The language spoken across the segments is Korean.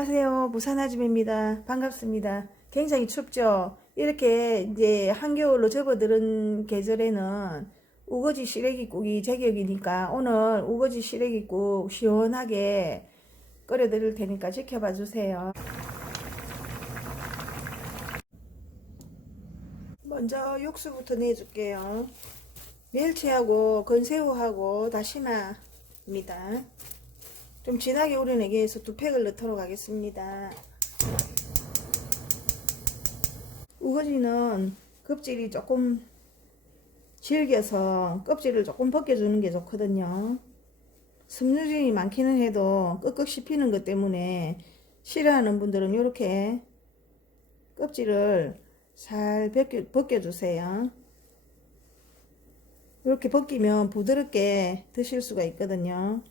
안녕하세요. 부산 아줌입니다. 반갑습니다. 굉장히 춥죠? 이렇게 이제 한겨울로 접어드는 계절에는 우거지 시래기국이 제격이니까 오늘 우거지 시래기국 시원하게 끓여드릴 테니까 지켜봐 주세요. 먼저 육수부터 내줄게요. 멸치하고 건새우하고 다시마입니다. 좀 진하게 우려내기 위해서 두 팩을 넣도록 하겠습니다. 우거지는 껍질이 조금 질겨서 껍질을 조금 벗겨주는 게 좋거든요. 섬유질이 많기는 해도 끄끄 씹히는 것 때문에 싫어하는 분들은 이렇게 껍질을 잘 벗겨, 벗겨주세요. 이렇게 벗기면 부드럽게 드실 수가 있거든요.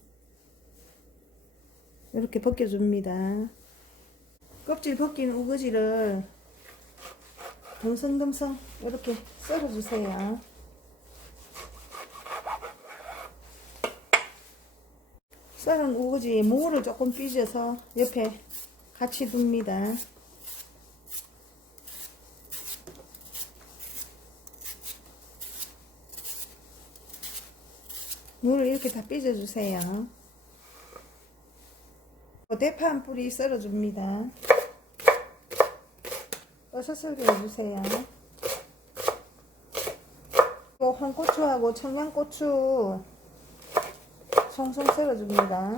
이렇게 벗겨줍니다. 껍질 벗긴 우거지를 듬성듬성 이렇게 썰어주세요. 썰은 우거지 무를 조금 삐져서 옆에 같이 둡니다. 무를 이렇게 다 삐져주세요. 대파 한 뿌리 썰어줍니다. 버섯 썰기 해주세요. 또 홍고추하고 청양고추 송송 썰어줍니다.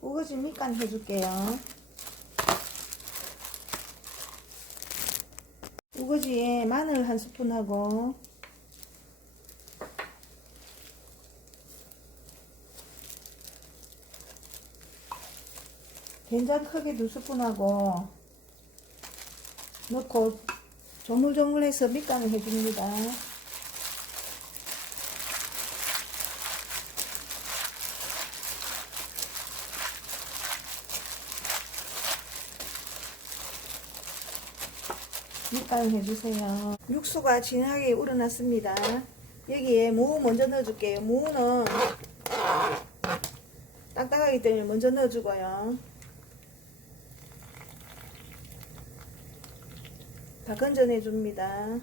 우거지 밑간 해줄게요. 우거지에 마늘 한 스푼하고 된장 크게 두 스푼하고 넣고 조물조물해서 밑간을 해줍니다. 밑간을 해주세요. 육수가 진하게 우러났습니다. 여기에 무 먼저 넣어줄게요. 무는 딱딱하기 때문에 먼저 넣어주고요. 다 건져내 줍니다.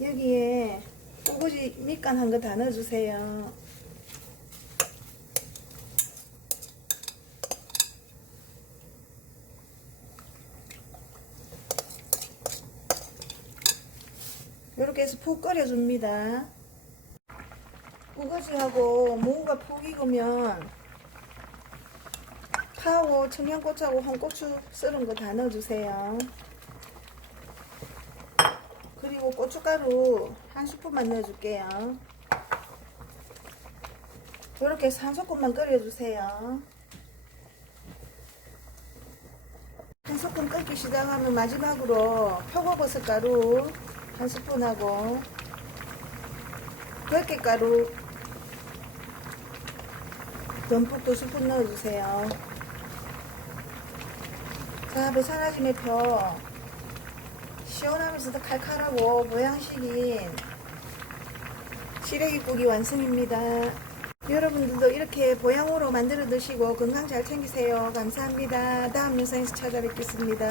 여기에 우거지 밑간 한 거 다 넣어주세요. 이렇게 해서 푹 끓여줍니다. 우거지하고 무가 푹 익으면 파하고 청양고추하고 홍고추 썰은 거 다 넣어주세요. 그리고 고춧가루 한 스푼만 넣어줄게요. 이렇게 해서 한 소금만 끓여주세요. 한 소금 끓기 시작하면 마지막으로 표고버섯 가루 한 스푼하고 들깨가루 두 스푼 넣어주세요. 자, 배산아짐의 표 시원하면서도 칼칼하고 모양식인 시래기국이 완성입니다. 여러분들도 이렇게 보양으로 만들어 드시고 건강 잘 챙기세요. 감사합니다. 다음 영상에서 찾아뵙겠습니다.